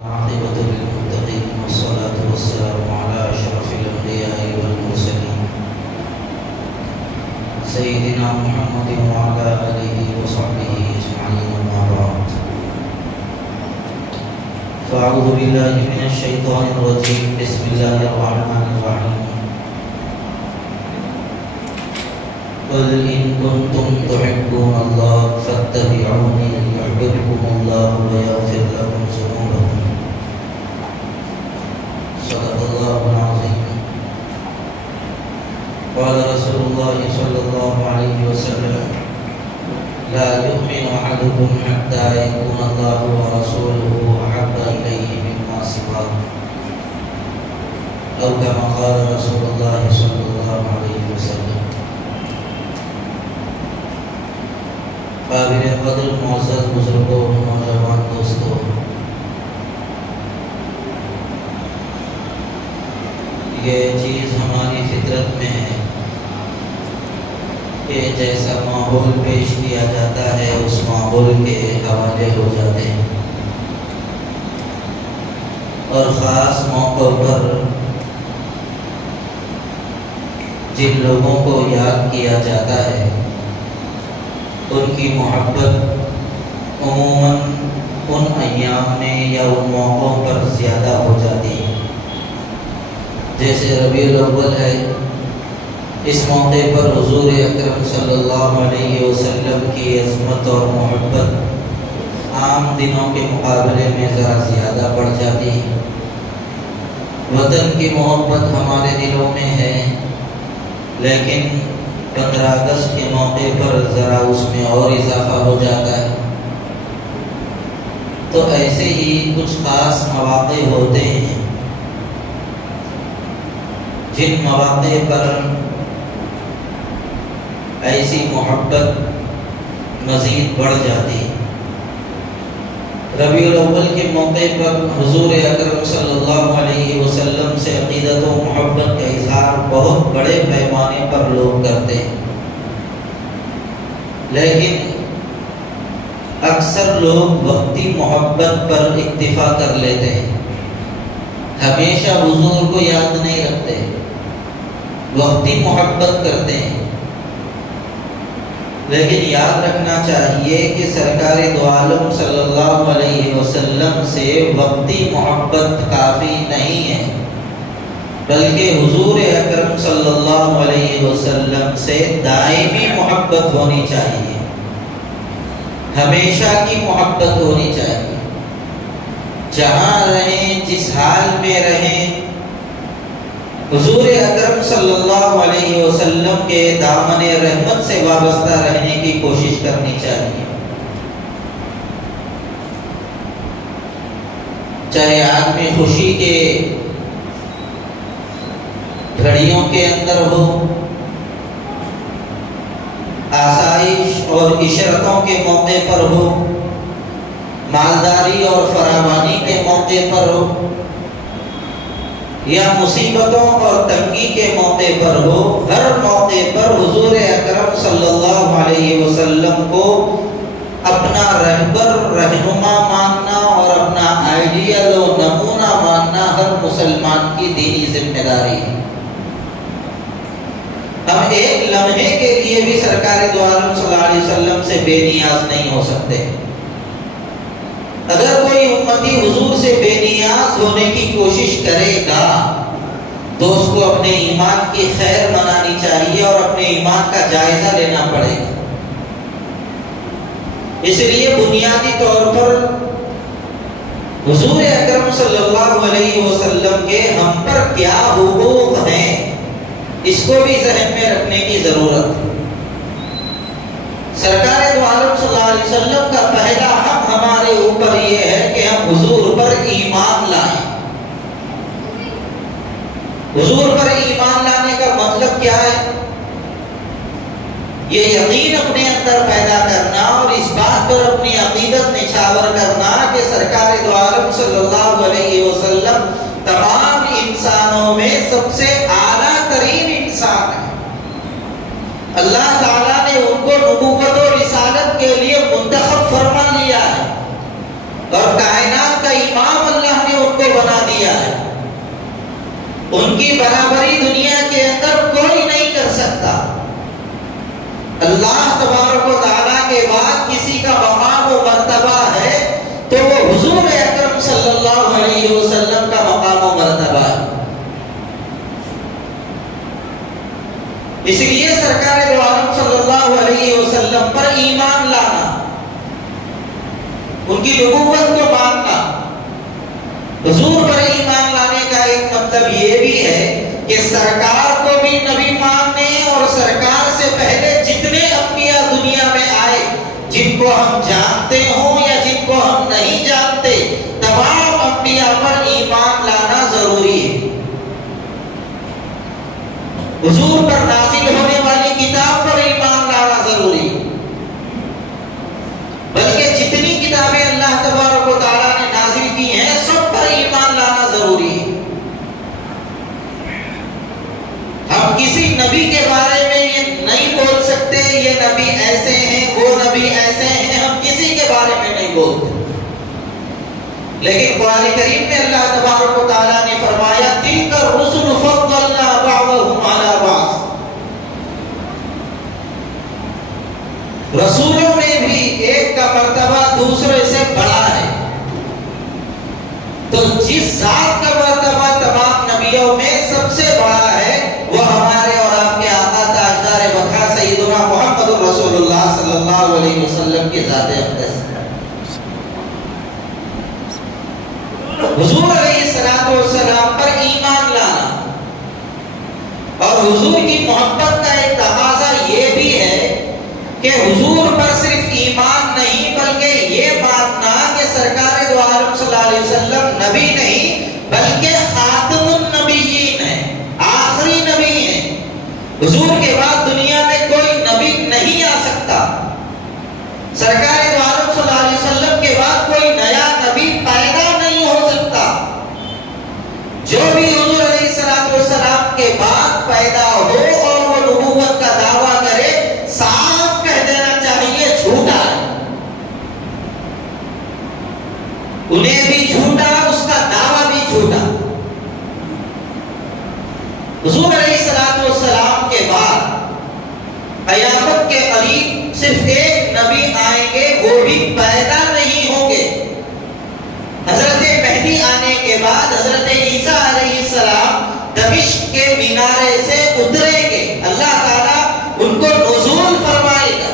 عاقبة للمتقين والصلاة والسلام على أشرف الأنبياء والمرسلين سيدنا محمد وعلى آله وصحبه أجمعين أما بعد فأعوذ بالله من الشيطان الرجيم بسم الله الرحمن الرحيم قل إن كنتم تحبون الله فاتبعوني يحببكم الله ويغفر لكم ذنوبكم صدق الله العظيم قال رسول الله صلى الله عليه وسلم لا يؤمن أحدكم حتى يكون الله ورسوله أحب إليه مما سواه أو كما قال رسول الله صلى الله عليه وسلم. قابل قدر معزز بزرگوں نوجوان دوستوں، یہ چیز ہماری فطرت میں ہے کہ جیسا ماحول پیش کیا جاتا ہے اس ماحول کے حوالے ہو جاتے ہیں، اور خاص موقعوں پر جن لوگوں کو یاد کیا جاتا ہے ان کی محبت عموماً ان ایام میں یا ان موقعوں پر زیادہ ہو جاتی ہے. جیسے ربیع الاول ہے، اس موقع پر حضور اکرم صلی اللہ علیہ وسلم کی عظمت اور محبت عام دنوں کے مقابلے میں ذرا زیادہ بڑھ جاتی ہے. وطن کی محبت ہمارے دلوں میں ہے، لیکن 15 اگست کے موقع پر ذرا اس میں اور اضافہ ہو جاتا ہے. تو ایسے ہی کچھ خاص مواقع ہوتے ہیں جن مواقع پر ایسی محبت مزید بڑھ جاتی ہے. ربیع الاول کے موقع پر حضور اکرم صلی اللہ علیہ وسلم سے عقیدت و محبت کا اظہار بہت بڑے پیمانے پر لوگ کرتے ہیں، لیکن اکثر لوگ وقتی محبت پر اکتفا کر لیتے ہیں، ہمیشہ حضور کو یاد نہیں رکھتے، وقتی محبت کرتے ہیں. لیکن یاد رکھنا چاہیے کہ سرکار دو عالم صلی اللہ علیہ وسلم سے وقتی محبت کافی نہیں ہے، بلکہ حضور اکرم صلی اللہ علیہ وسلم سے دائمی محبت ہونی چاہیے، ہمیشہ کی محبت ہونی چاہیے. جہاں رہیں، جس حال میں رہیں، حضور اکرم صلی اللہ علیہ وسلم کے دامن رحمت سے وابستہ رہنے کی کوشش کرنی چاہیے. چاہے آدمی خوشی کے گھڑیوں کے اندر ہو، آسائش اور عشرتوں کے موقع پر ہو، مالداری اور فراوانی کے موقع پر ہو، یا مصیبتوں اور تنگی کے موقع پر ہو، ہر موقع پر حضور اکرم صلی اللہ علیہ وسلم کو اپنا رہبر رہنما ماننا اور اپنا آئیڈیل و نمونہ ماننا ہر مسلمان کی دینی ذمہ داری ہے. ہم ایک لمحے کے لیے بھی سرکار دو عالم صلی اللہ علیہ وسلم سے بے نیاز نہیں ہو سکتے. اگر کوئی امتی حضور سے بے نیاز ہونے کی کوشش کرے گا تو اس کو اپنے ایمان کی خیر منانی چاہیے اور اپنے ایمان کا جائزہ لینا پڑے گا. اس لیے بنیادی طور پر حضور اکرم صلی اللہ علیہ وسلم کے ہم پر کیا حقوق ہیں اس کو بھی ذہن میں رکھنے کی ضرورت ہے. سرکار دو عالم صلی اللہ علیہ وسلم کا پہلا حق ہمارے اوپر یہ ہے کہ ہم حضور پر ایمان لائیں. حضور پر ایمان لانے کا مطلب کیا ہے؟ یہ یقین اپنے اندر پیدا کرنا اور اس بات پر اپنی عقیدت نچھاور کرنا کہ سرکار دو عالم صلی اللہ علیہ وسلم تمام انسانوں میں سب سے اعلیٰ ترین انسان ہے. اللہ تعالیٰ نے ان کو نبوت و رسالت کے لیے منتخب فرما لیا ہے، اور کائنات کا امام اللہ کیا ہے، ان کی برابری دنیا کے اندر کوئی نہیں کر سکتا۔ اللہ تبارک و تعالیٰ کے بعد کسی کا مقام و مرتبہ ہے تو وہ حضور اکرم صلی اللہ علیہ وسلم کا مقام و مرتبہ ہے۔ اس لیے سرکار دو عالم صلی اللہ علیہ وسلم پر ایمان لانا، ان کی نبوت کو ماننا، حضور پر ایمان لانے کا ایک مطلب یہ بھی ہے کہ سرکار کو بھی نبی ماننے اور سرکار سے پہلے جتنے انبیاء دنیا میں آئے، جن کو ہم جانتے ہوں یا جن کو ہم نہیں جانتے، تمام انبیاء پر ایمان لانا ضروری ہے۔ حضور پر نازل ہونے والی کتاب پر ایمان لانا ضروری ہے، بلکہ جتنی کتابیں اللہ تبارک و تعالیٰ نے نازل کی ہیں سب پر ایمان لانا ضروری ہے۔ ہم کسی نبی کے بارے میں یہ نہیں بول سکتے یہ نبی ایسے ہیں، وہ نبی ایسے ہیں، ہم کسی کے بارے میں نہیں بولتے، لیکن قرآن کریم میں اللہ تبارک و تعالیٰ نے فرمایا تِلْكَ الرُّسُلُ فَضَّلْنَا بَعْضَهُمْ عَلَى بَعْضٍ، رسولوں میں بھی ایک کا مرتبہ دوسرے سے بڑا ہے، تو جس ذات کا مرتبہ تمام نبیوں میں سب سے بڑا ہے وہ ہمارے اور آپ کے آقا تاجدار وقار سیدنا محمد رسول اللہ صلی اللہ علیہ وسلم کی ذات اقدس ہے۔ حضور علیہ السلام پر ایمان لانا اور حضور کی محبت کا ایک تقاضا یہ بھی ہے کہ حضور پر صرف ایمان نہیں بلکہ یہ ماننا کہ سرکار دو عالم صلی اللہ علیہ وسلم نبی نہیں بلکہ خاتم النبیین ہیں، آخری نبی ہیں۔ حضور کے بعد دنیا میں کوئی نبی نہیں آ سکتا، سرکار دو عالم صلی اللہ علیہ وسلم کے بعد کوئی نیا نبی پیدا نہیں ہو سکتا۔ جو بھی حضور علیہ السلام کے بعد پیدا ہو اور وہ نبوت کا دعویٰ کرے، صاف کہہ دینا چاہیے جھوٹا ہے، انہیں بھی جھوٹا، اس کا دعویٰ بھی جھوٹا۔ حضور علیہ السلام کے بعد قیامت کے قریب صرف ایک نبی آئیں گے، وہ بھی پیدا نہیں ہوں گے۔ حضرت مہدی آنے کے بعد حضرت عیسیٰ علیہ السلام دمشق کے مینارے سے اتریں گے، اللہ تعالیٰ ان کو نزول فرمائے گا،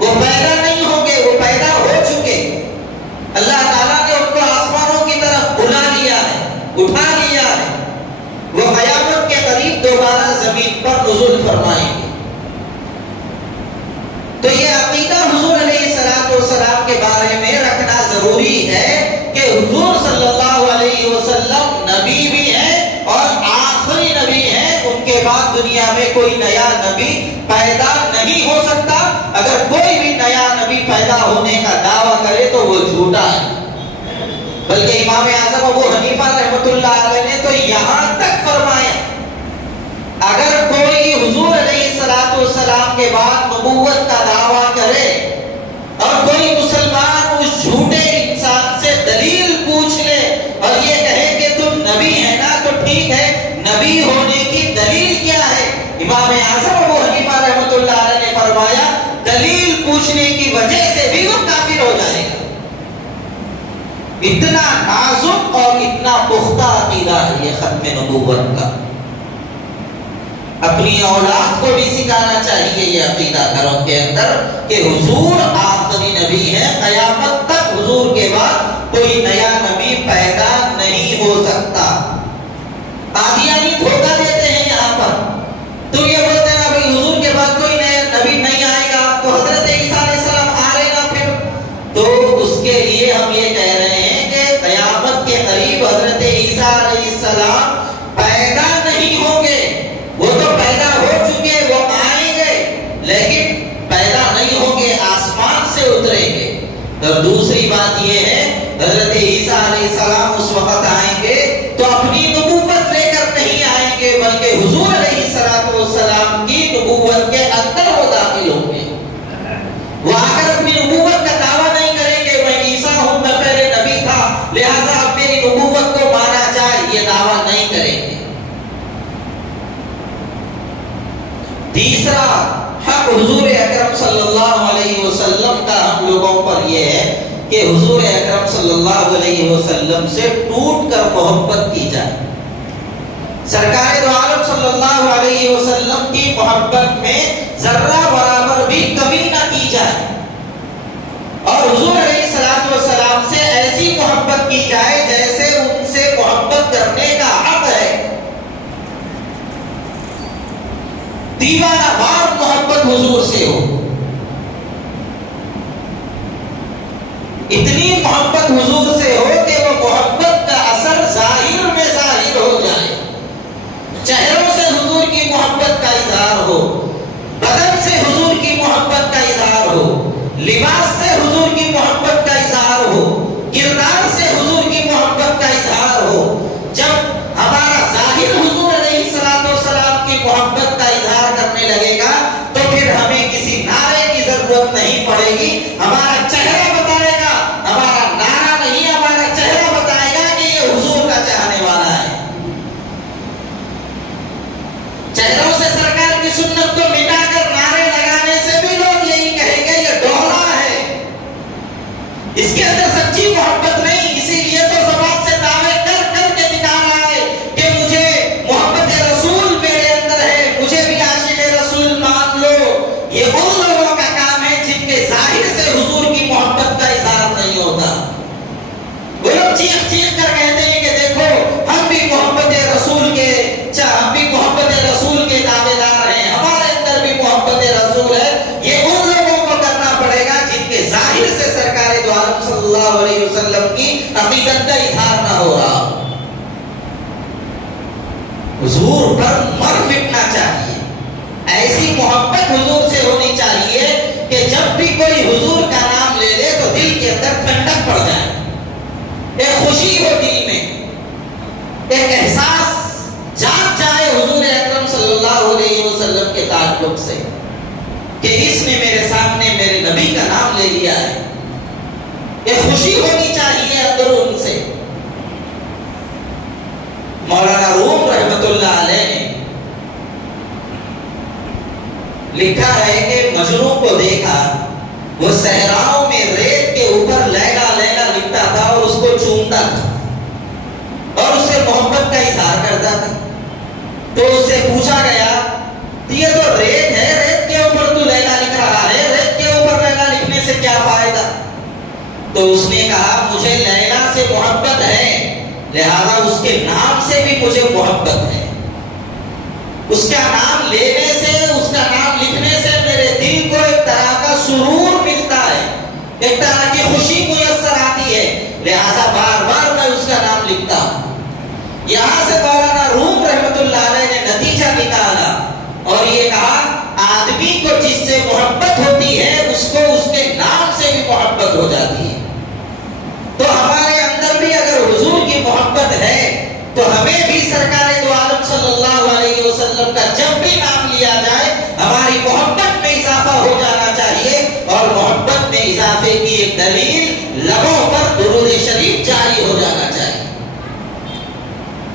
وہ پیدا نہیں ہوں گے، وہ پیدا ہو چکے، اللہ تعالیٰ نے ان کو آسمانوں کی طرف بلا لیا ہے، اٹھا لیا ہے، وہ قیامت کے قریب دوبارہ زمین پر نزول فرمائیں گے۔ تو یہ عقیدہ حضور علیہ السلام کے بارے میں رکھنا ضروری ہے کہ حضور صلی اللہ علیہ وسلم نبی بھی ہیں اور آخری نبی ہیں، ان کے بعد دنیا میں کوئی نیا نبی پیدا نہیں ہو سکتا۔ اگر کوئی بھی نیا نبی پیدا ہونے کا دعویٰ کرے تو وہ جھوٹا ہے۔ بلکہ امام اعظم ابو حنیفہ رحمۃ اللہ علیہ نے تو یہاں تک فرمایا اگر کوئی حضور علیہ السلام کے بعد نبوت کا دعویٰ کرے اور کوئی مسلمان اس جھوٹے انسان سے دلیل پوچھ لے اور یہ کہے کہ تم نبی ہے نا، تو ٹھیک ہے، نبی ہونے کی دلیل کیا ہے؟ امام اعظم ابو حنیفہ رحمۃ اللہ علیہ نے فرمایا دلیل پوچھنے کی وجہ سے بھی وہ کافر ہو جائے گا۔ اتنا نازک اور اتنا پختہ عقیدہ ہے یہ ختم نبوت کا۔ اپنی اولاد کو بھی سکھانا چاہیے یہ عقیدہ گھروں کے اندر کہ حضور آخری نبی ہے، قیامت تک حضور کے بعد کوئی نیا نبی پیدا نہیں ہو سکتا۔ قادیانی دھوکہ دیتے ہیں یہاں پر، تم یہ بولتے ہیں بھائی حضور کے بعد کوئی نیا نبی نہیں آئے گا تو حضرت عیسیٰ علیہ السلام آ رہے گا پھر، تو اس کے لیے ہم یہ کہہ رہے ہیں کہ قیامت کے قریب حضرت عیسیٰ علیہ السلام پیدا نہیں ہوں گے، وہ تو پیدا ہو چکے، وہ آئیں گے لیکن پیدا نہیں ہوں گے، آسمان سے اتریں گے۔ اور دوسری بات یہ ہے حضرت عیسیٰ علیہ السلام اس وقت آئیں گے تو اپنی نبوت لے کر نہیں آئیں گے بلکہ حضور علیہ السلام کی نبوت کے اندر وہ داخل ہوں گے۔ وہ آ کر اپنی نبوت کا دعویٰ نہیں کریں گے میں عیسیٰ ہوں، میں پہلے نبی تھا لہٰذا اب میری نبوت کو مانا پر یہ ہے کہ حضور اکرم صلی اللہ علیہ وسلم سے ٹوٹ کر محبت کی جائے، سرکار دو عالم صلی اللہ علیہ وسلم کی محبت میں ذرہ برابر بھی کمی نہ کی جائے، اور حضور علیہ الصلوۃ والسلام سے ایسی محبت کی جائے جیسے ان سے محبت کرنے کا حق ہے، دیوانہ وار محبت حضور سے ہو، اتنی محبت حضور سے ہو کہ وہ محبت کا اثر ظاہر میں ظاہر ہو جائے، چہروں سے حضور کی محبت کا اظہار ہو، بدن سے حضور کی محبت کا اظہار ہو، لباس سے حضور کی محبت کا اظہار ہو، کردار سے حضور کی محبت کا اظہار ہو۔ جب ہمارا ظاہر حضور علیہ الصلوۃ والسلام کی محبت کا اظہار کرنے لگے گا تو پھر ہمیں کسی نعرے کی ضرورت نہیں پڑے گی، ہمارا چہرہ بتائے گا، ہمارا نعرہ نہیں، ہمارا چہرہ بتائے گا کہ یہ حضور کا چاہنے والا ہے۔ چہروں سے سرکار کی سنت کو مٹا کر نعرے لگانے سے بھی لوگ یہی کہیں گے یہ ڈوہرا ہے، اس کے اندر سچی محبت نہیں، اسی لیے تو زبان سے دعوے کر کر کے دکھا رہا ہے کہ مجھے محبت رسول میرے اندر ہے، مجھے بھی عاشق رسول مان لو۔ یہ ان لوگوں کا کام ہے جن کے ظاہر سے حضور کی محبت کا اظہار نہیں ہوتا۔ وہ لوگ چیخ چیخ کر کہتے ہیں کہ دیکھو ہم بھی محبت رسول کے دعوے دار ہیں، ہمارے اندر بھی محبت رسول ہے۔ یہ ان لوگوں کو کرنا پڑے گا جن کے ظاہر سے سرکار دو عالم صلی اللہ علیہ وسلم کی عقیدت کا اظہار نہ ہو رہا۔ حضور پر مر مٹنا چاہیے، ایسی محبت حضور سے ہونی چاہیے کہ جب بھی کوئی حضور کا نام لے لے تو دل کے اندر ٹھنڈک پڑ جائے، ایک خوشی ہو دل میں، ایک احساس جاگ جائے حضور اکرم صلی اللہ علیہ وسلم کے تعلق سے کہ اس نے میرے سامنے میرے نبی کا نام لے لیا ہے، ایک خوشی ہونی چاہیے اندرون سے۔ مولانا روم رحمت اللہ علیہ نے لکھا ہے کہ مجنوں کو دیکھا، وہ صحراؤں میں ریت کے اوپر لیلا لیلا لکھتا تھا اور اس کو چومتا تھا اور اس سے محبت کا اظہار کرتا تھا۔ تو اس سے پوچھا گیا یہ تو ریت ہے، ریت کے اوپر تو لیلا لکھ رہا ہے، ریت کے اوپر لیلا لکھنے سے کیا فائدہ؟ تو اس نے کہا مجھے لیلا سے محبت ہے، لہذا اس کے نام سے بھی مجھے محبت ہے، اس کا نام لینے سے، اس کا نام لکھنے سے میرے دل کو ایک طرح کا سرور ملتا ہے، ایک طرح کی خوشی میسر آتی ہے، لہذا بار بار میں اس کا نام لکھتا ہوں۔ یہاں سے مولانا روم رحمت اللہ علیہ نے نتیجہ نکالا اور یہ کہا آدمی کو جس سے محبت ہوتی ہے اس کو اس کے نام سے بھی محبت ہو جاتی ہے۔ تو ہمارے اندر بھی اگر حضور کی محبت ہے تو ہمیں بھی سرکار دو عالم صلی اللہ علیہ وسلم کا جب بھی نام لیا جائے ہماری محبت میں اضافہ ہو جانا چاہیے، اور محبت میں اضافے کی ایک دلیل لبوں پر درود شریف جاری ہو جانا چاہیے۔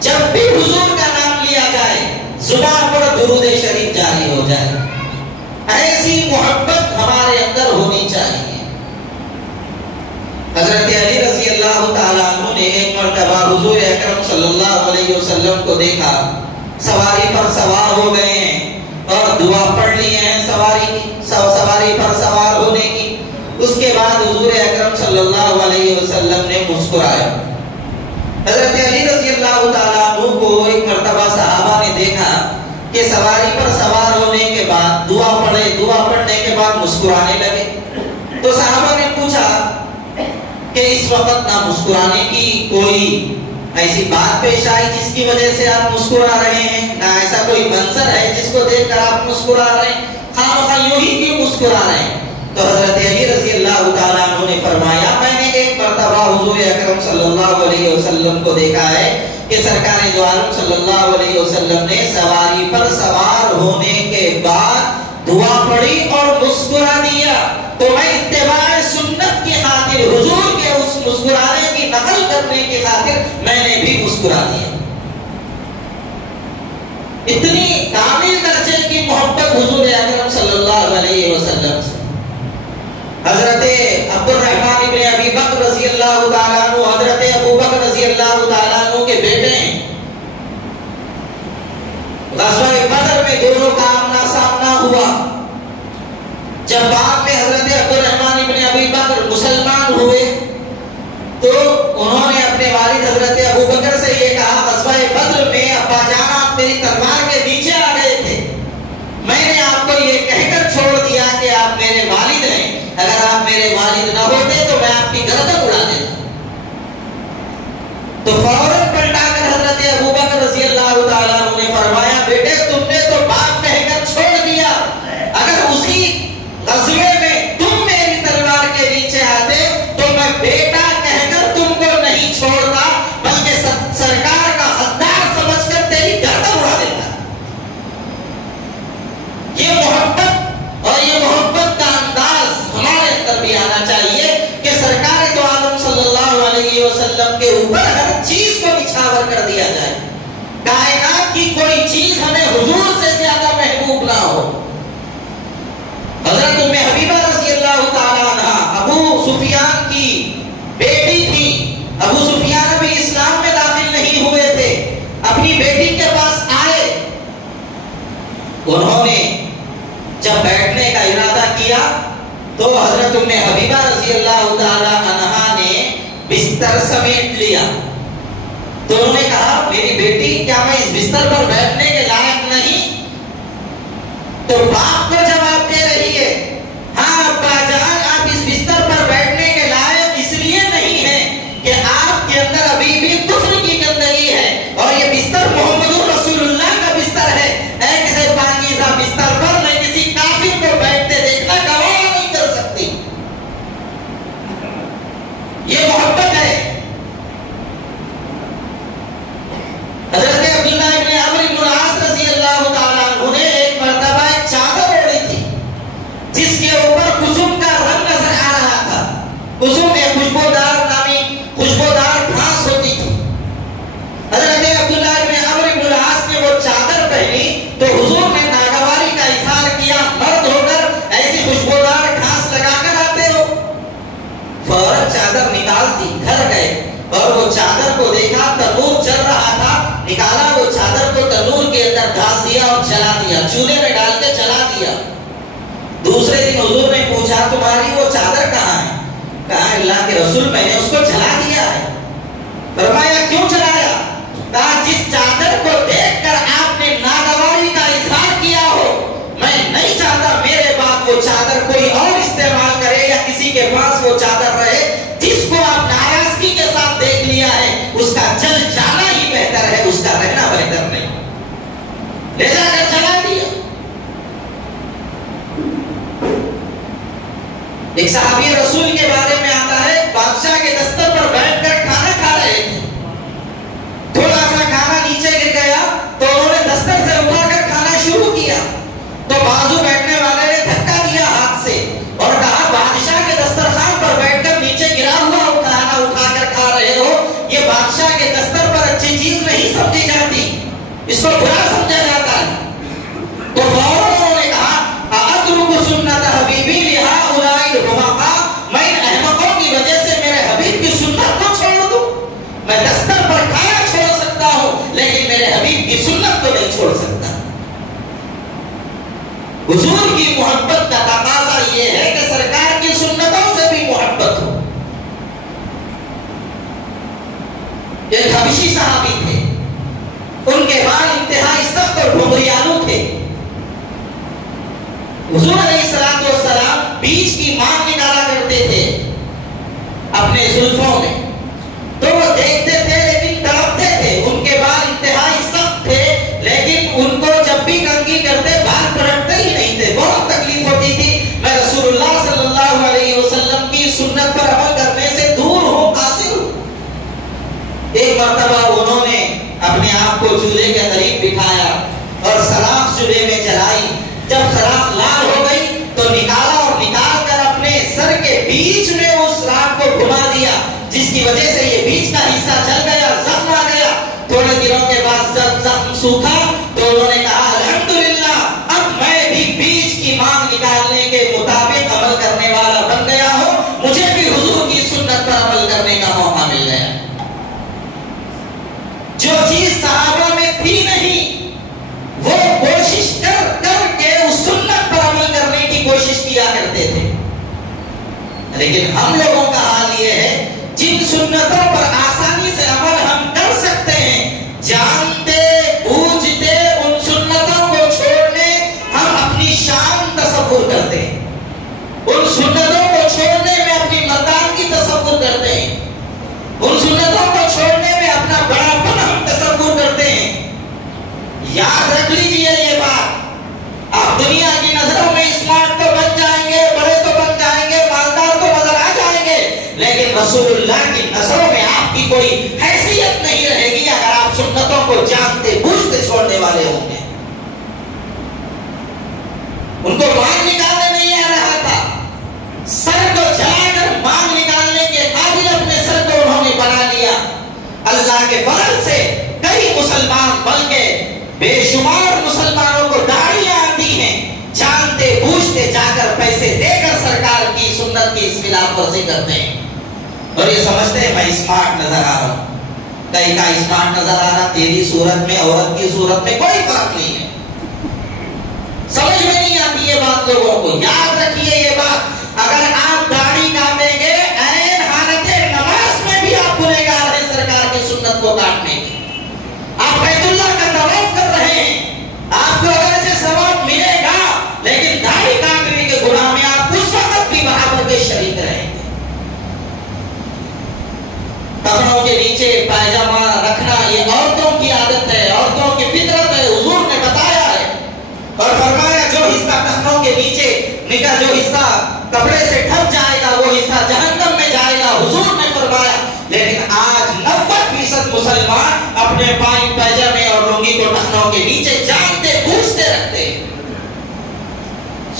جب بھی حضور کا نام لیا جائے زبان پر درود شریف جاری ہو جائے، ایسی محبت ہمارے اندر ہونی چاہیے۔ حضرت علی رضی اللہ تعالیٰ عنہ نے ایک مرتبہ حضور اکرم صلی اللہ علیہ وسلم کو دیکھا، سواری پر سوار ہو گئے ہیں اور دعا پڑھ لیے ہیں سواری پر سوار ہونے کی۔ اس کے بعد حضور اکرم صلی اللہ علیہ وسلم نے مسکرایا۔ حضرت علی رضی اللہ تعالیٰ عنہ کو ایک مرتبہ صحابہ نے دیکھا کہ سواری پر سوار ہونے کے بعد دعا پڑھنے کے بعد مسکرانے لگے، تو صحابہ نے پوچھا کہ اس وقت نہ مسکرانے کی کوئی ایسی بات پیش آئی جس کی وجہ سے آپ مسکرا رہے ہیں، نہ ایسا کوئی منظر ہے جس کو دیکھ کر آپ مسکرا رہے ہیں، خامخواہ یوں ہی کیوں مسکرا رہے ہیں؟ تو حضرت علی رضی اللہ تعالیٰ عنہ نے فرمایا میں نے ایک مرتبہ حضور اکرم صلی اللہ علیہ وسلم کو دیکھا ہے کہ سرکار دو عالم صلی اللہ علیہ وسلم نے سواری پر سوار ہونے کے بعد دعا پڑھی اور مسکرا دیا، تو میں اتباع سنت کی خاطر حضور کے اس مسکرانے کی نقل کرنے کی خاطر میں نے بھی مسکرا دیا۔ اتنی کامل درجے کی محبت حضور اکرم صلی اللہ علیہ وسلم سے۔ حضرت عبد الرحمن ابن ابی بکر رضی اللہ تعالیٰ عنہ حضرت ابو بکر رضی اللہ تعالیٰ عنہ کے بیٹے ہیں. غزوہ بدر میں دونوں کا آمنا سامنا ہوا. جب بعد میں حضرت عبد الرحمن ابن ابی بکر مسلمان ہوئے تو انہوں نے اپنے والد حضرت ابو بکر سے یہ کہا غزوہ بدر میں ابا جان آپ میری تلوار کے نیچے آ گئے تھے. میں نے آپ کو یہ کہہ کر چھوڑ دیا کہ آپ میرے والد ہیں. اگر آپ میرے والد نہ ہوتے تو میں آپ کی گردن اڑا دیتا. تو فوراً پلٹا کر حضرت ابو بکر رضی اللہ تعالیٰ عنہ نے فرمایا بیٹے تم نے تو باپ کہہ کر چھوڑ دیا. اگر اسی غزوے میں تم میری تلوار کے نیچے آتے تو میں بیٹا کہہ کر تم کو نہیں چھوڑتا بلکہ سرکار کا حقدار سمجھ کر تیری گردن اڑا دیتا. یہ محبت اور یہ محبت کا انداز ہمارے اندر بھی آنا چاہیے کہ سرکار دو عالم صلی اللہ علیہ وسلم کے اوپر ہر چیز کو نچھاور کر دیا جائے. کائنات کی کوئی چیز ہمیں حضور سے زیادہ محبوب نہ ہو. حضرت ام حبیبہ رضی اللہ تعالیٰ عنہ ابو سفیان کی بیٹی تھی. ابو سفیان ابھی اسلام میں داخل نہیں ہوئے تھے. اپنی بیٹی کے پاس آئے. انہوں نے جب بیٹھنے کا ارادہ کیا تو حضرت ام حبیبہ رضی اللہ تعالیٰ عنہا نے بستر سمیٹ لیا. تو انہوں نے کہا میری بیٹی کیا میں اس بستر پر بیٹھنے کے لائق نہیں؟ تو باپ کو جواب دے رہی ہے ہاں ابا جان آپ اس بستر پر بیٹھنے کے لائق اس لیے نہیں ہیں کہ آپ کے اندر ابھی بھی کفر کی گندگی ہے اور یہ بستر محمد رسول اللہ کا بستر ہے. ایسے پاکیزہ بستر پر میں کسی کافر کو بیٹھتے دیکھنا گوارا نہیں کر سکتی. یہ محبت ہے. حضرت عبداللہ ابن عمرو بن العاص رضی اللہ تعالیٰ عنہ نے ایک مرتبہ ایک چادر اوڑھی تھی جس کے اوپر کسم کا رنگ نظر آ رہا تھا. کسم ایک خوشبودار گھاس ہوتی تھی. حضرت عبداللہ ابن عمرو بن العاص نے وہ چادر پہنی تو حضور نے ناگواری کا اظہار کیا مرد ہو کر ایسی خوشبودار گھاس لگا کر آتے ہو. فوراً چادر نکال دی. گھر گئے اور وہ چادر کو دیکھا تنور چل رہا تھا. نکالا وہ چادر کو تنور کے اندر ڈال دیا اور جلا دیا. چولہے میں ڈال کے جلا دیا. دوسرے دن حضور نے پوچھا تمہاری وہ چادر کہاں ہے؟ کہا اللہ کے رسول میں نے اس کو جلا دیا ہے. فرمایا کیوں جلایا؟ کہا جس چادر کو دیکھ کر آپ نے ناگواری کا اظہار کیا ہو میں نہیں چاہتا میرے بعد وہ چادر کوئی اور استعمال کرے یا کسی کے پاس وہ چادر رہے. جس کو آپ ناراضگی کے ساتھ دیکھ لیا ہے اس کا جل جانا ہی بہتر ہے اس کا رہنا بہتر نہیں. لے جا کر جلا دیا. ایک صحابی رسول کے بارے میں آتا ہے بادشاہ کے دستر پر بیٹھ کر کھانا کھا رہے تھے. تھوڑا سا کھانا نیچے گر گیا تو انہوں نے دستر سے اٹھا کر کھانا شروع کیا. تو بازو بیٹھنے والے نے دھکا دیا ہاتھ سے اور کہا بادشاہ کے دسترخوان پر بیٹھ کر نیچے گرا ہوا کھانا اٹھا کر کھا رہے ہو. یہ بادشاہ کے دستر پر اچھی چیز نہیں سمجھی جاتی اس کو برا سمجھا جاتا ہے. تو فوراً انہوں نے کہا اترک سنت حبیبی لہؤلاء الحمقاء میں ان احمقوں کی وجہ سے میرے حبیب کی سنت کو چھوڑ دوں. میں دستر پر کھانا چھوڑ سکتا ہوں لیکن میرے حبیب کی سنت کو نہیں چھوڑ سکتا. حضور کی محبت کا تقاضا یہ ہے کہ سرکار کی سنتوں سے بھی محبت ہو. ایک حبشی صحابی تھے. ان کے بال انتہائی سخت اور گھمریالو تھے. حضور علیہ السلام بیچ کی مانگ نکالا کرتے تھے اپنے زلفوں میں. تو وہ دیکھتے تھے لیکن تڑپتے تھے. ان کے بال انتہائی سخت تھے لیکن ان کو جب بھی کنگھی کرتے بال پلٹتے ہی نہیں تھے. بہت تکلیف ہوتی تھی. میں رسول اللہ صلی اللہ علیہ وسلم کی سنت پر عمل کرنے سے دور ہوں قاصر ہوں. ایک مرتبہ انہوں نے اپنے آپ کو چولہے کے قریب بٹھایا اور سراخ چولہے میں جلائی. جب سراخ لال ہو گئی تو نکالا اور نکال کر اپنے سر کے بیچ میں اس راکھ کو گھما دیا جس کی وجہ سے یہ بیچ کا حصہ جل گیا زخم آ گیا. تھوڑے دنوں کے بعد جب زخم سوکھا تو انہوں نے کہا الحمدللہ اب میں بھی بیچ کی مانگ نکالنے کے مطابق عمل کرنے والا بن گیا. کی سنت پر عمل کرنے کا موقع مل گیا. جو چیز صحابہ میں تھی نہیں وہ کوشش کر کر کے اس سنت پر عمل کرنے کی کوشش کیا کرتے تھے. لیکن ہم لوگوں کا حال یہ ہے جن سنتوں پر آسانی سے عمل ہم کر سکتے ہیں جانتے بوجھتے ان سنتوں کو چھوڑنے ہم اپنی شان تصور کرتے ہیں. ان سنتوں کو چھوڑنے میں اپنی مردانگی تصور کرتے ہیں. ان سنتوں کو چھوڑنے میں اپنا بڑاپن ہم تصور کرتے ہیں. یاد رکھ لیجئے یہ بات. آپ دنیا کی نظروں میں اسمارٹ تو بن جائیں گے, بڑے تو بن جائیں گے, مالدار تو نظر آ جائیں گے, لیکن رسول اللہ کی نظروں میں آپ کی کوئی حیثیت نہیں رہے گی اگر آپ سنتوں کو جانتے بوجھتے چھوڑنے والے ہوں گے. ان کو مانگ نکالنے نہیں آ رہا تھا, سر کو جلا کر مانگ نکالنے کے قابل اپنے سر کو انہوں نے بنا لیا. اللہ کے فضل سے کئی مسلمان بن گئے. بے شمار مسلمانوں کو داڑیاں آتی ہیں, جانتے بوجھتے جا کر پیسے دے کر سرکار کی سنت کی اس خلاف ورزی کرتے ہیں اور یہ سمجھتے ہیں میں اسمارٹ نظر آ رہا ہوں. کئی کا اسمارٹ نظر آنا تیری صورت میں عورت کی صورت میں کوئی فرق نہیں ہے. سمجھ میں نہیں آتی یہ بات لوگوں کو. یاد رکھیے یہ بات, اگر آپ داڑھی کاٹیں گے عین حالت نماز میں بھی آپ گنہگار ہیں سرکار کی سنت کو کاٹنے کے. آپ بیت اللہ کا طواف کر رہے ہیں, آپ کو اگرچہ ثواب ملے گا لیکن داڑھی کاٹنے کے گناہ میں آپ اس وقت بھی برابر کے شریک رہیں گے. ٹخنوں کے نیچے پائجامہ رکھنا یہ عورتوں کی عادت ہے, عورتوں کی فطرت ہے. حضور نے بتایا ہے اور فرمایا جو حصہ ٹخنوں کے نیچے نکا, جو حصہ کپڑے سے ڈھک جائے گا وہ حصہ جہنم میں جائے گا. حضور نے فرمایا. لیکن آج 90% مسلمان اپنے پائجامے اور لنگی کو ٹخنوں کے نیچے جانتے بوجھتے رکھتے ہیں.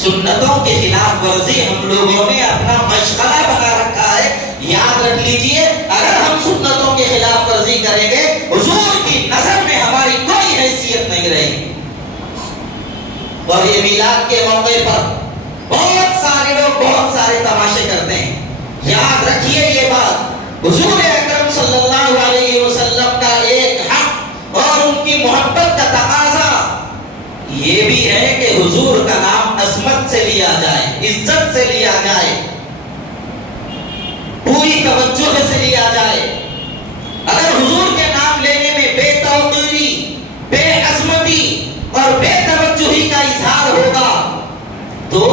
سنتوں کے خلاف ورزی ہم لوگوں نے اپنا مشغلہ بنا رکھا ہے. یاد رکھ لیجئے اگر ہم سنتوں کے خلاف ورزی کریں گے حضور کی نظر میں ہماری کوئی حیثیت نہیں رہے گی. اور یہ میلاد کے موقع پر بہت سارے لوگ بہت سارے تماشے کرتے ہیں. یاد رکھیے یہ بات, حضور اکرم صلی اللہ علیہ وسلم کا ایک حق اور ان کی محبت کا تقاضا یہ بھی ہے کہ حضور کا نام عظمت سے لیا جائے, عزت سے لیا جائے, پوری توجہ سے لیا جائے. اگر حضور کے نام لینے میں بے توقیری, بے عظمتی اور بے توجہی کا اظہار ہوگا تو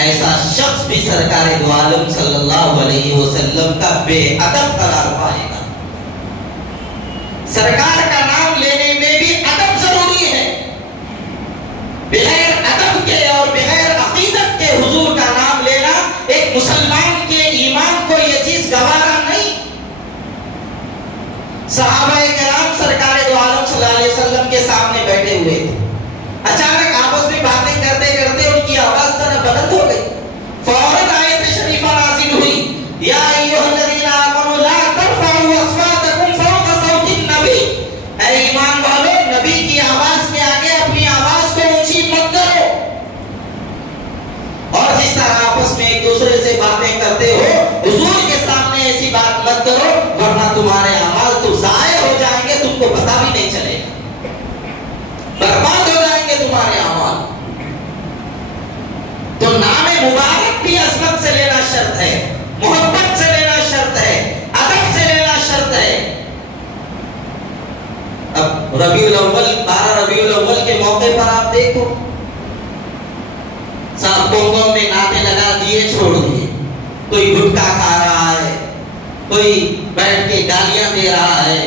ایسا شخص بھی سرکار دو عالم صلی اللہ علیہ وسلم کا بے ادب قرار پائے گا. سرکار کا نام لینے میں بھی ادب ضروری ہے. بغیر ادب کے اور بغیر عقیدت کے حضور کا نام لینا ایک مسلمان کے ایمان کو یہ چیز گوارا نہیں. صحابہ کرام سرکار دو عالم صلی اللہ علیہ وسلم کے سامنے بیٹھے ہوئے تھے. اچانک آپس میں باتیں کرتے کرتے ان کی آواز ذرا بلند ہو گئی. فوراً آیت شریفہ نازل ہوئی, یا ایھا الذین آمنوا لا ترفعوا اصواتکم فوق صوت النبی. اے ایمان والو, نبی کی آواز کے آگے اپنی آواز کو اونچی مت کرو. اور جس طرح آپس میں ایک دوسرے سے باتیں کرتے ہو حضور کے سامنے ایسی بات مت کرو ورنہ تمہارے اعمال تو ضائع ہو جائیں گے, تم کو پتہ بھی نہیں چلے گا, برباد ہو جائیں گے تمہارے اعمال. تو نام مبارک بھی عظمت سے لینا شرط ہے, محبت سے لینا شرط ہے, ادب سے لینا شرط ہے. اب ربیع الاول, 12 ربیع الاول کے موقع پر آپ دیکھو سب گونگوں میں نعتیں لگا دیے چھوڑ دیے. کوئی گٹکا کھا رہا ہے, کوئی بیٹھ کے گالیاں دے رہا ہے,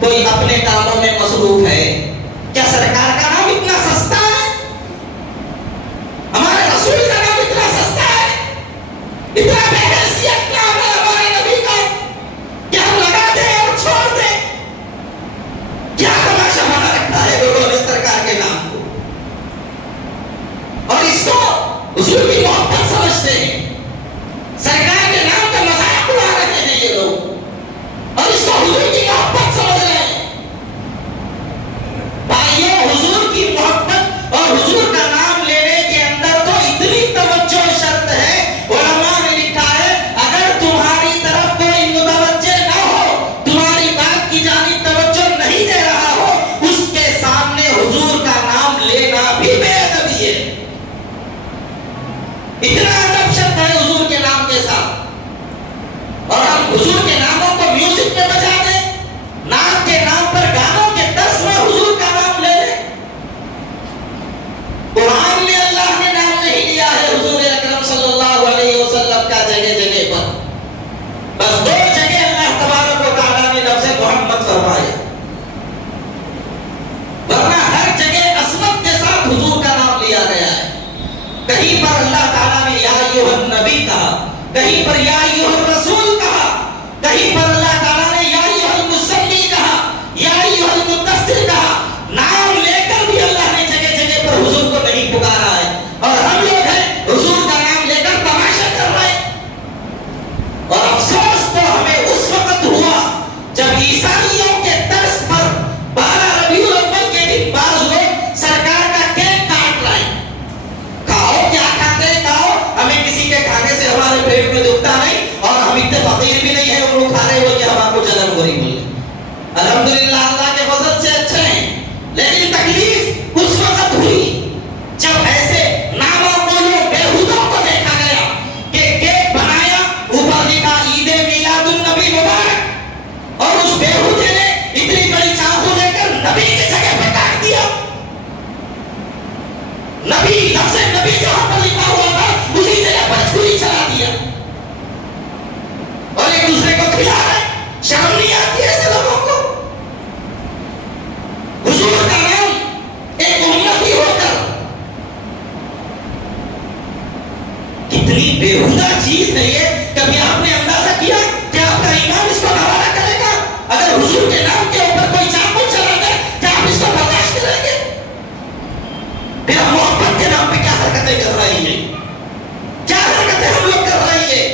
کوئی اپنے کاموں میں مصروف ہے. کیا سرکار کا نام اتنا سستا ہے؟ ہمارے رسول کا نام اتنا سستا ہے؟ اتنا بے حیثیت نام ہے ہمارے نبی کا کہ ہم لگا دیں اور چھوڑ دیں؟ کیا تماشا بنا رکھا ہے لوگوں نے سرکار کے نام کو, اور اس کو حضور کی محبت سمجھتے ہیں. سرکار کے نام کا مذاق اڑا رہے ہیں یہ لوگ اور اس کو حضور کی محبت سمجھ رہے ہیں. بھائیوں, حضور کی محبت اور حضور کا نام لینے کے اندر تو اتنی توجہ شرط ہے. علماء نے لکھا ہے کہیں پر یا ایھا الرسول کہا، کہیں پر اللہ تعالیٰ نے یا ایھا المزمل کہا، یا ایھا المدثر کہا. نام لے کر بھی اللہ نے جگہ جگہ پر حضور کو نہیں پکارا ہے، اور ہم لوگ ہیں حضور کا نام لے کر تماشا کر رہے ہیں. اور افسوس تو ہمیں اس وقت ہوا جب عیسائیوں کے طرز پر 12 ربیع الاول کے دن بعض لوگ سرکار کا کیک کاٹ رہے ہیں. کھاؤ، کیا کھاتے ہیں کھاؤ، ہمیں کسی کے کھانے سے ہمارے پیٹ میں دکھتا نہیں، اور ہم اتنے فقیر بھی نہیں ہیں وہ لوگ کھا رہے ہوئے کہ ہمارے کو جلن ہو رہی ہے. الحمدللہ اللہ کے فضل سے اچھے ہیں. لیکن تکلیف اس وقت ہوئی جب ایسے ناموں کو بےہودوں کو دیکھا گیا کہ کیک بنایا، اوپر لکھا عید میلاد النبی مبارک، اور اس بےہودے نے اتنی بڑی چاقو لے کر نبی کی جگہ پہ کاٹ دیا. نبی، لفظ نبی جہاں پر لکھا ہوا تھا اسی جگہ پر چھری چلا دیا، اور ایک دوسرے کو کھلا ہے. شرم نہیں آتی ایسے لوگوں کو؟ حضور کا نام ایک امتی ہو کر کتنی بےہودہ چیز ہے یہ. کبھی آپ نے اندازہ کیا کہ آپ کا ایمان اس کو حوالہ کرے گا؟ اگر حضور کے نام کے اوپر کوئی چاقو چلا دے کیا آپ اس کو برداشت کریں گے؟ پھر ہم محبت کے نام پہ کیا حرکتیں کر رہی ہیں، کیا حرکتیں ہم لوگ کر رہی ہیں؟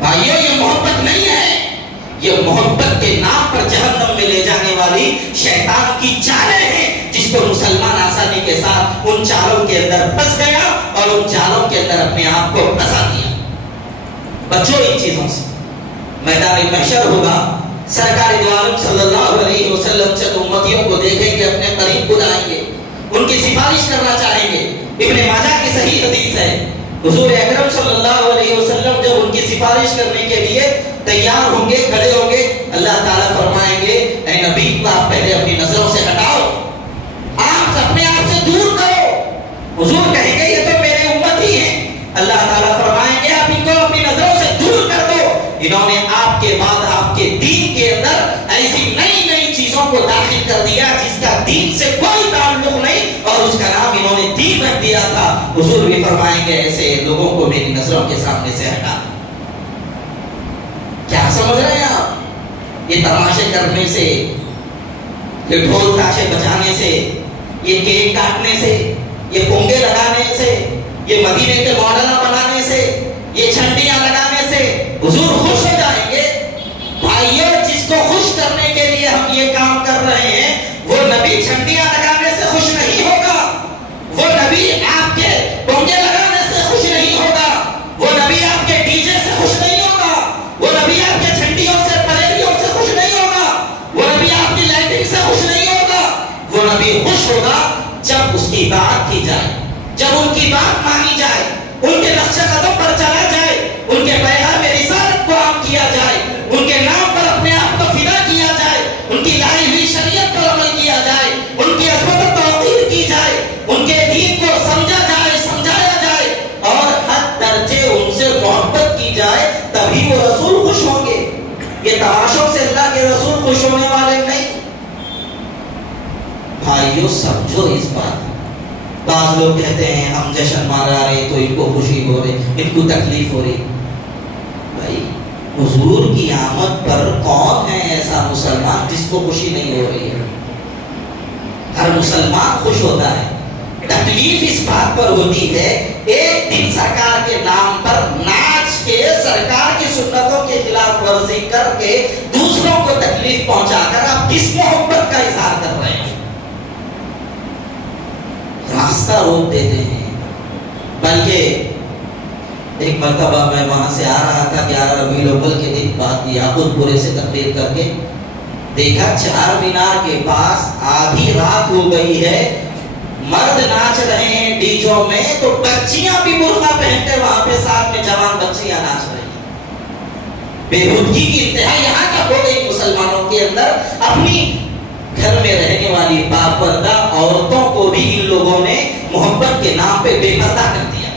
بھائیو، یہ محبت نہیں ہے، یہ محبت کے نام پر جہنم میں لے جانے والی شیطان کی چالیں ہیں، جس کو مسلمان آسانی کے ساتھ ان چالوں کے اندر پھنس گیا اور ان چالوں کے اندر اپنے آپ کو پھنسا دیا. بچو ان چیزوں سے. میدان محشر ہوگا، سرکار دو عالم صلی اللہ علیہ وسلم چند امتیوں کو دیکھیں گے، اپنے قریب بلائیں گے، ان کی سفارش کرنا چاہیں گے. ابن ماجہ کی صحیح حدیث ہے، حضور اکرم صلی اللہ علیہ وسلم جب ان کی سفارش کرنے کے لیے تیار ہوں گے، کھڑے ہوں گے، اللہ تعالیٰ فرمائیں گے اے نبی کو آپ پہلے اپنی نظروں سے ہٹاؤ، آپ اپنے آپ سے دور کرو. حضور کہیں گے یہ تو میرے امتی ہیں. اللہ تعالیٰ فرمائیں گے آپ ان کو اپنی نظروں سے دور کر دو، انہوں نے آپ کے بعد آپ کے دین کے اندر ایسی نئی نئی چیزوں کو داخل کر دیا جس کا دین سے کوئی تعلق نہیں، اور اس کا نام انہوں نے دین رکھ دیا تھا. حضور بھی فرمائیں گے ایسے لوگوں کو میری نظروں کے سامنے سے ہٹا. کیا سمجھ رہے ہیں آپ؟ یہ تماشے کرنے سے، یہ ڈھول تاشے بجانے سے، یہ کیک کاٹنے سے، یہ پونگے لگانے سے، یہ مدینے کے ماڈل بنانے سے، یہ چھنڈیاں لگانے سے حضور خوش ہو جائیں گے؟ بھائیو، جس کو خوش کرنے کے لیے ہم یہ کام کر رہے ہیں وہ نبی چھنڈیاں لگانے سے خوش نہیں ہوگا، وہ نبی آپ کے پونگے لگانے سے خوش نہیں ہوگا، وہ نبی آپ کے ڈی جے سے خوش نہیں ہوگا، وہ نبی آپ کے چھنڈیوں سے، پریڈیوں سے خوش نہیں ہوگا، وہ نبی آپ کی لائٹنگ سے خوش نہیں ہوگا. وہ نبی خوش ہوگا جب اس کی بات کی جائے، جب ان کی بات مانی جائے، ان کے نقش قدم پر چلا جائے، ان کے پیغام رسالت کو عام کیا جائے، ان کے نام پر اپنے آپ کو فدا کیا جائے، ان کی لائی ہوئی شریعت پر عمل کیا جائے، ان کی عظمت و توقیر کی جائے، ان کے دین کو سمجھا جائے، سمجھایا جائے، اور حد درجے ان سے محبت کی جائے، تبھی وہ رسول خوش ہوں گے. یہ تماشوں سے اللہ کے رسول خوش ہونے والے نہیں. بھائیو سمجھو اس بات. بعض لوگ کہتے ہیں ہم جشن منا رہے تو ان کو خوشی ہو رہی، ان کو تکلیف ہو رہی. بھائی حضور کی آمد پر کون ہے ایسا مسلمان جس کو خوشی نہیں ہو رہی ہے؟ ہر مسلمان خوش ہوتا ہے. تکلیف اس بات پر ہوتی ہے ایک دن سرکار کے نام پر ناچ کے، سرکار کی سنتوں کے خلاف ورزی کر کے دوسروں کو تکلیف پہنچا کر آپ کس محبت کا اظہار کر رہے ہیں؟ راستہ روک دیتے ہیں. بلکہ ایک مرتبہ میں وہاں سے آ رہا تھا 11 ربیع الاول کے دن بعد یاقوت پورے سے تقریر کر کے دیکھا چار مینار کے پاس آدھی رات ہو گئی ہے، مرد ناچ رہے ہیں ڈیجوں میں، تو بچیاں بھی برقع پہن کے وہاں پہ ساتھ میں جوان بچیاں ناچ رہی ہیں. بےہودگی کی انتہا یہاں تک ہو گئی مسلمانوں کے اندر. اپنی گھر میں رہنے والی باپردہ عورتوں کو بھی ان لوگوں نے محبت کے نام پہ بے پردہ کر دیا.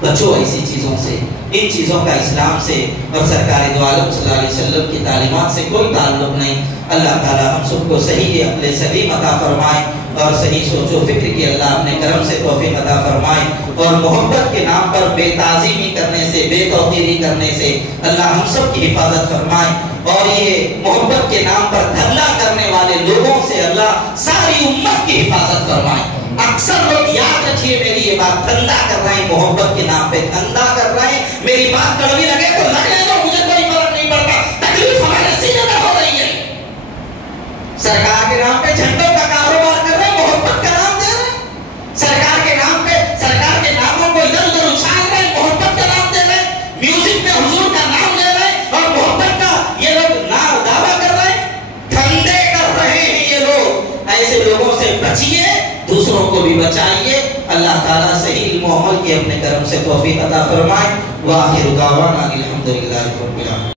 بچو ایسی چیزوں سے، ان چیزوں کا اسلام سے اور سرکار دو عالم صلی اللہ علیہ وسلم کی تعلیمات سے کوئی تعلق نہیں. اللہ تعالی ہم سب کو صحیح عقل سلیم عطا فرمائے. اور صحیح سوچ و فکر کی اللہ اپنے کرم سے توفیق عطا فرمائے، اور محبت کے نام پر بے تعظیمی کرنے سے، بے توقیری کرنے سے اللہ ہم سب کی حفاظت فرمائے، اور یہ محبت کے نام پر دھرنا کرنے والے لوگوں سے اللہ ساری امت کی حفاظت فرمائے۔ اکثر لوگ یاد رکھیے میری یہ بات، دھندا کر رہے ہیں محبت کے نام پہ، دھندا کر رہے ہیں، میری بات کڑوی لگے تو لگنے دو، مجھے کوئی فرق نہیں پڑتا، تکلیف ہمارے سینے میں ہو رہی ہے۔ سرکار کے نام پہ جھنڈوں کا کاروبار کر رہے ہیں، محبت کا نام دے رہے ہیں، سرکار کے نام پہ سرکار کے ناموں کو ادھر ادھر اچھال رہے ہیں، محبت کا نام دے رہے ہیں، میوزک میں حضور کا نام لے رہے ہیں، اور محبت کا یہ لوگ دعویٰ کر رہے ہیں، دھندے کر رہے ہیں یہ لوگ۔ ایسے لوگوں سے بچیے، دوسروں کو بھی بچائیے۔ اللہ تعالیٰ صحیح علم و عمل کی اپنے کرم سے توفیق عطا فرمائے۔ وآخر دعوانا الحمدللہ رب العالمین۔